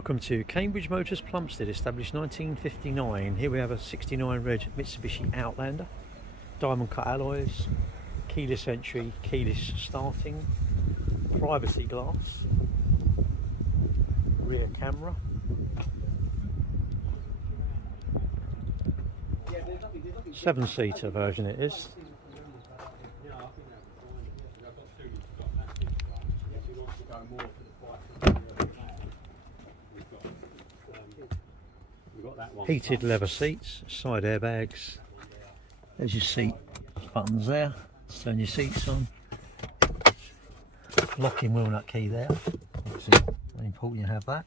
Welcome to Cambridge Motors Plumstead, established 1959. Here we have a 69 reg Mitsubishi Outlander, diamond cut alloys, keyless entry, keyless starting, privacy glass, rear camera, seven-seater version it is. Heated leather seats, side airbags. There's your seat buttons there. Turn your seats on. Locking wheel nut key there. Obviously, very important you have that.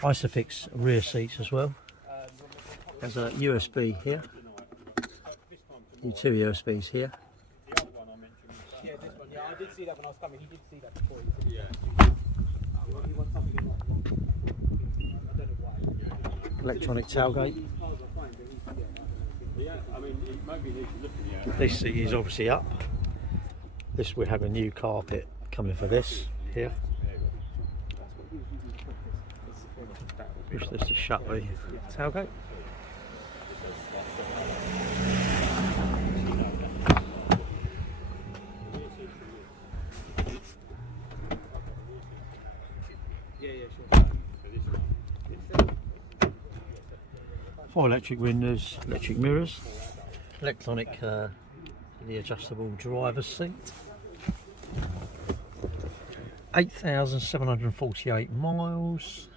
Isofix rear seats as well. There's a USB here. Two USBs here. Yeah, this one. Yeah, I did see that when I was coming. He did see that before. Yeah. He wants something in I don't know why. Electronic tailgate. Yeah, I mean, it might be looking at. This seat is obviously up. This we have a new carpet coming for this here. Push this to shut the tailgate. Four electric windows, electric mirrors, electronic, the adjustable driver's seat. 8,748 miles.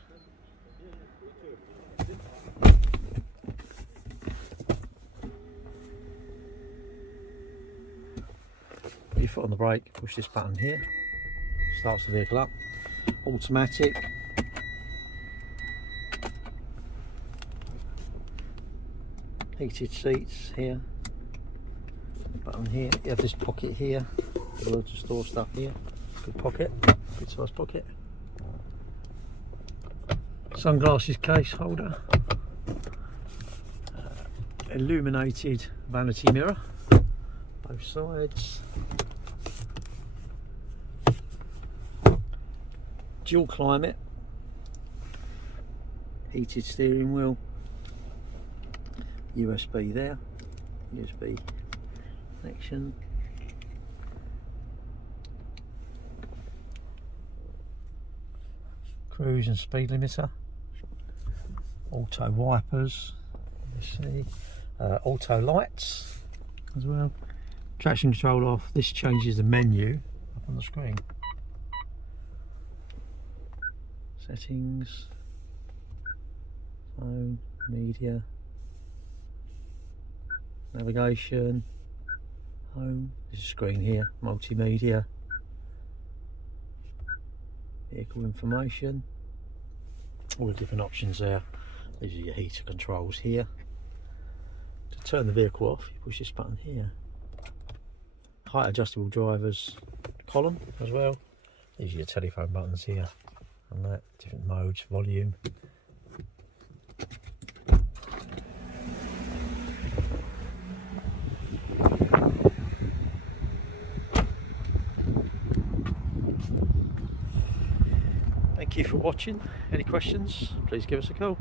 Put your foot on the brake, push this button here, starts the vehicle up. Automatic. Heated seats here, button here, you have this pocket here, loads of store stuff here, good pocket, good size pocket. Sunglasses case holder, illuminated vanity mirror, both sides, dual climate, heated steering wheel, USB there, USB connection, cruise and speed limiter, auto wipers, you see, auto lights as well, traction control off. This changes the menu up on the screen. Settings, phone, media, navigation, home, there's a screen here, multimedia, vehicle information, all the different options there. These are your heater controls here. To turn the vehicle off, you push this button here. Height adjustable driver's column as well. These are your telephone buttons here, and that, different modes, volume. Thank you for watching. Any questions, please give us a call.